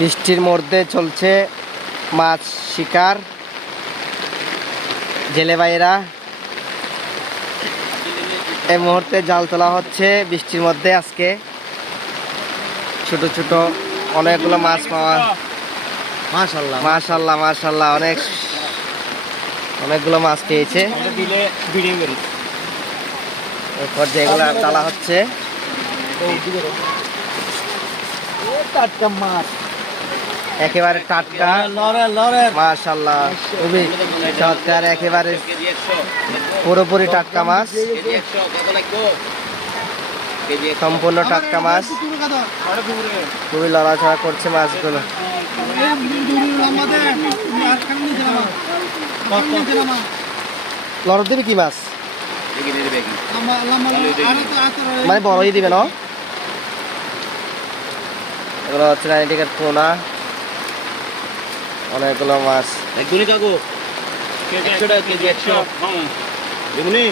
বৃষ্টির মধ্যে চলছে মাছ শিকার। জেলে ভাইয়েরা এই মুহূর্তে জাল তোলা হচ্ছে বৃষ্টির মধ্যে। আজকে ছোট ছোট অনেকগুলো মাছ পাওয়া। মাশাআল্লাহ মাশাআল্লাহ মাশাআল্লাহ, অনেকগুলো মাছ পেয়েছে। এরপর যেগুলো তোলা হচ্ছে টাটকা মাছ, একেবারে টাটকা। মাশাআল্লাহ, খুবই চমৎকার, একেবারে পুরোপুরি টাটকা মাছ, সম্পূর্ণ টাটকা মাছ। খুবই লড়াচড়া করছে মাছগুলো। লড় দিবি কি মাছ? মানে বড়ই দিবে না? এগুলো হচ্ছে নাইটিকার পোনা, অনেকগুলো মাছ। একদমই কাকু 100 টাকা কেজি 100 বেগুনি